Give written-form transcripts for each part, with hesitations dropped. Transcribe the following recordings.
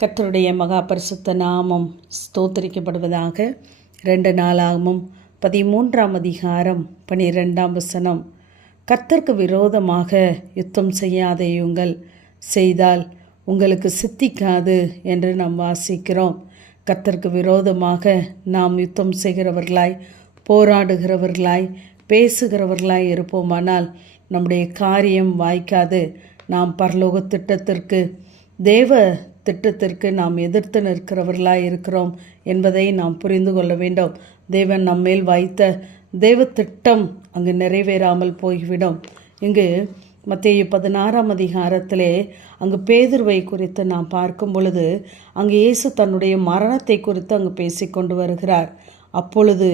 கர்த்தருடைய மகா பரிசுத்த நாமம் ஸ்தோத்தரிக்கப்படுவதாக. 2 நாளாகமம் 13ஆம் அதிகாரம் 12ஆம் வசனம். கர்த்தருக்கு விரோதமாக யுத்தம் செய்யாதேயுங்கள், செய்தால் உங்களுக்கு சித்திக்காது என்று நாம் வாசிக்கிறோம். கர்த்தருக்கு விரோதமாக நாம் யுத்தம் செய்கிறவர்களாய், போராடுகிறவர்களாய், பேசுகிறவர்களாய் இருப்போமானால் நம்முடைய காரியம் வாய்க்காது. நாம் பரலோக திட்டத்திற்கு, தேவ திட்டத்திற்கு நாம் எதிர்த்து நிற்கிறவர்களாய் இருக்கிறோம் என்பதை நாம் புரிந்து கொள்ள வேண்டும். தேவன் நம்மேல் வைத்த தேவ திட்டம் அங்கு நிறைவேறாமல் போய்விடும். இங்கு மத்தேயு 16ஆம் அதிகாரத்திலே அங்கு பேதுருவை குறித்து நாம் பார்க்கும் பொழுது அங்கு இயேசு தன்னுடைய மரணத்தை குறித்து அங்கு பேசிக்கொண்டு வருகிறார். அப்பொழுது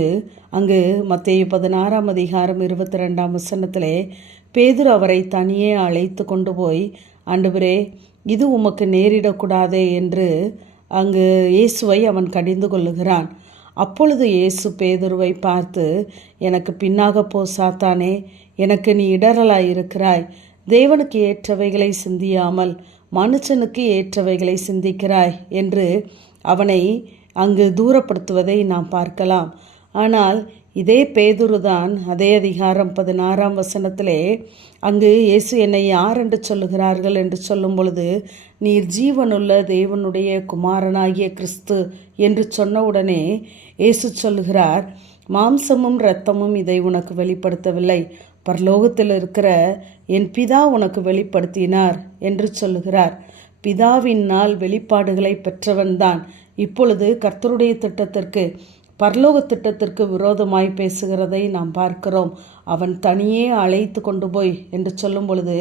அங்கு மத்தேயு 16ஆம் அதிகாரம் 22ஆம் வசனத்திலே பேதுரு அவரை தனியே அழைத்து கொண்டு போய், ஆண்டவரே, இது உமக்கு நேரிடக்கூடாதே என்று அங்கு இயேசுவை அவன் கடிந்து கொள்ளுகிறான். அப்பொழுது இயேசு பேதுருவை பார்த்து, எனக்கு பின்னாக போ சாத்தானே, எனக்கு நீ இடரலாயிருக்கிறாய். தேவனுக்கு ஏற்றவைகளை சிந்தியாமல் மனுஷனுக்கு ஏற்றவைகளை சிந்திக்கிறாய் என்று அவனை அங்கு தூரப்படுத்துவதை நாம் பார்க்கலாம். ஆனால் இதே பேதுருதான் அதே அதிகாரம் 16ஆம் வசனத்திலே அங்கு இயேசு என்னை யார் என்று சொல்லுகிறார்கள் என்று சொல்லும் பொழுது, நீர் ஜீவனுள்ள தேவனுடைய குமாரனாகிய கிறிஸ்து என்று சொன்னவுடனே இயேசு சொல்லுகிறார், மாம்சமும் இரத்தமும் இதை உனக்கு வெளிப்படுத்தவில்லை, பரலோகத்தில் இருக்கிற என் பிதா உனக்கு வெளிப்படுத்தினார் என்று சொல்லுகிறார். பிதாவினால் வெளிப்பாடுகளை பெற்றவன்தான் இப்பொழுது கர்த்தருடைய திட்டத்திற்கு, பரலோக திட்டத்திற்கு விரோதமாய் பேசுகிறதை நாம் பார்க்கிறோம். அவன் தனியே அழைத்து கொண்டு போய் என்று சொல்லும் பொழுது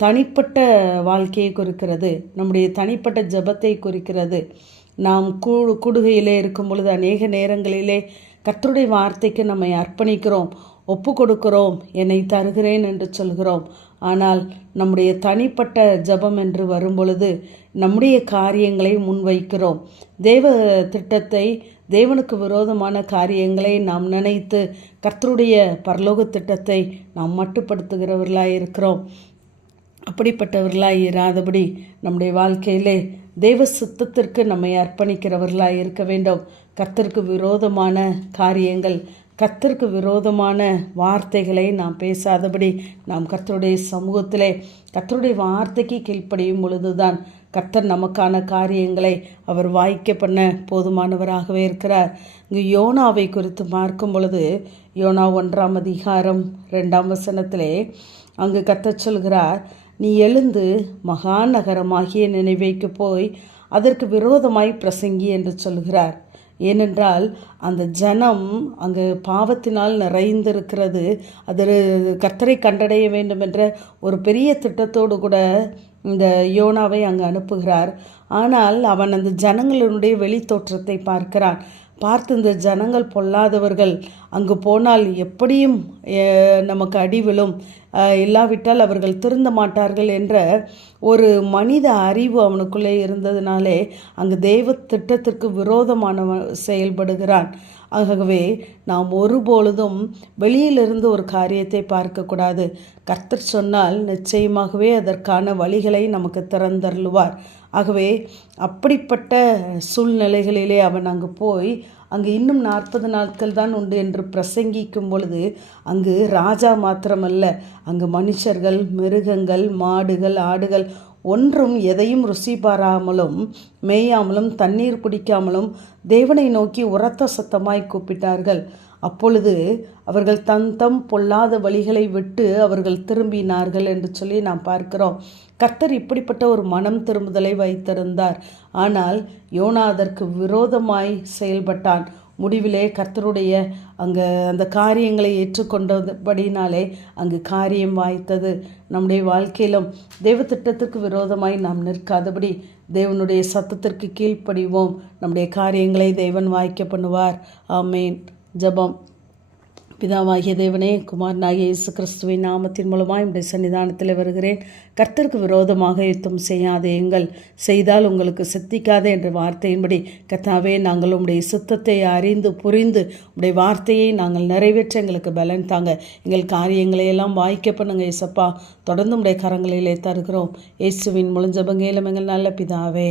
தனிப்பட்ட வாழ்க்கையை குறிக்கிறது, நம்முடைய தனிப்பட்ட ஜெபத்தை குறிக்கிறது. நாம் கூடுகையிலே இருக்கும் பொழுது அநேக நேரங்களிலே கர்த்தருடைய வார்த்தைக்கு நம்மை அர்ப்பணிக்கிறோம், ஒப்பு கொடுக்கிறோம், என்னை தருகிறேன் என்று சொல்கிறோம். ஆனால் நம்முடைய தனிப்பட்ட ஜெபம் என்று வரும் பொழுது நம்முடைய காரியங்களை முன்வைக்கிறோம். தேவ திட்டத்தை, தேவனுக்கு விரோதமான காரியங்களை நாம் நினைத்து கர்த்தருடைய பரலோக திட்டத்தை நாம் மட்டுப்படுத்துகிறவர்களாய் இருக்கிறோம். அப்படிப்பட்டவர்களாய் இராதபடி நம்முடைய வாழ்க்கையிலே தேவ சித்தத்திற்கு நம்மை அர்ப்பணிக்கிறவர்களாய் இருக்க வேண்டும். கர்த்தருக்கு விரோதமான காரியங்கள், கர்த்தருக்கு விரோதமான வார்த்தைகளை நாம் பேசாதபடி நாம் கர்த்தருடைய சமூகத்திலே கர்த்தருடைய வார்த்தைக்கு கீழ்ப்படியும் பொழுதுதான் கர்த்தர் நமக்கான காரியங்களை அவர் வாய்க்க பண்ண போதுமானவராகவே இருக்கிறார். இங்கு யோனாவை குறித்து பார்க்கும் பொழுது யோனா 1ஆம் அதிகாரம் 2ஆம் வசனத்திலே அங்கு கர்த்தர் சொல்கிறார், நீ எழுந்து மகா நகரமாகிய நினைவேக்கு போய் அதற்கு விரோதமாய் பிரசங்கி என்று சொல்கிறார். ஏனென்றால் அந்த ஜனம் அங்கு பாவத்தினால் நிறைந்திருக்கிறது. அது கர்த்தரை கண்டடைய வேண்டும் என்ற ஒரு பெரிய திட்டத்தோடு கூட இந்த யோனாவை அங்கு அனுப்புகிறார். ஆனால் அவன் அந்த ஜனங்களுடைய வெளி தோற்றத்தை பார்க்கிறான். பார்த்து இந்த ஜனங்கள் பொல்லாதவர்கள், அங்கு போனால் எப்படியும் நமக்கு அடிவிலும், இல்லாவிட்டால் அவர்கள் திருந்த மாட்டார்கள் என்ற ஒரு மனித அறிவு அவனுக்குள்ளே இருந்ததினாலே அங்கு தெய்வ திட்டத்திற்கு விரோதமானவன் செயல்படுகிறான். ஆகவே நாம் ஒருபொழுதும் வெளியிலிருந்து ஒரு காரியத்தை பார்க்கக்கூடாது. கர்த்தர் சொன்னால் நிச்சயமாகவே அதற்கான வழிகளை நமக்கு திறந்தருளுவார். ஆகவே அப்படிப்பட்ட சூழ்நிலைகளிலே அவன் அங்கு போய் அங்கு இன்னும் 40 நாட்கள் தான் உண்டு என்று பிரசங்கிக்கும் பொழுது அங்கு ராஜா மாத்திரமல்ல, அங்கு மனுஷர்கள், மிருகங்கள், மாடுகள், ஆடுகள் ஒன்றும் எதையும் ருசி பாராமலும் மேயாமலும் தண்ணீர் குடிக்காமலும் தேவனை நோக்கி உரத்த சத்தமாய் கூப்பிட்டார்கள். அப்பொழுது அவர்கள் தம் பொல்லாத வழிகளை விட்டு அவர்கள் திரும்பினார்கள் என்று சொல்லி நாம் பார்க்கிறோம். கர்த்தர் இப்படிப்பட்ட ஒரு மனம் திரும்புதலை வைத்திருந்தார். ஆனால் யோனா அதற்கு விரோதமாய் செயல்பட்டான். முடிவிலே கர்த்தருடைய அந்த காரியங்களை ஏற்றுக்கொண்டபடினாலே அங்கு காரியம் வாய்த்தது. நம்முடைய வாழ்க்கையிலும் தேவ திட்டத்திற்கு விரோதமாய் நாம் நிற்காதபடி தேவனுடைய சத்தத்திற்கு கீழ்ப்படிவோம். நம்முடைய காரியங்களை தேவன் வாய்க்க பண்ணுவார். ஆமேன். ஜெபம். பிதாவாகிய தேவனே, குமாரனாகிய இயேசு கிறிஸ்துவின் நாமத்தின் மூலமாக என்னுடைய சன்னிதானத்தில் வருகிறேன். கர்த்தருக்கு விரோதமாக யுத்தம் செய்யாதேயுங்கள், செய்தால் உங்களுக்கு சித்திக்காதே என்ற வார்த்தையின்படி கர்த்தாவே, நாங்கள் உம்முடைய சித்தத்தை அறிந்து புரிந்து உம்முடைய வார்த்தையை நாங்கள் நிறைவேற்ற எங்களுக்கு பலன் தாங்க. எங்கள் காரியங்களை எல்லாம் வாய்க்க பண்ணுங்க இயேசப்பா. தொடர்ந்து உம்முடைய கரங்களிலே தருகிறோம். இயேசுவின் முழு ஜெபங்கேலும் எங்கள் நல்ல பிதாவே.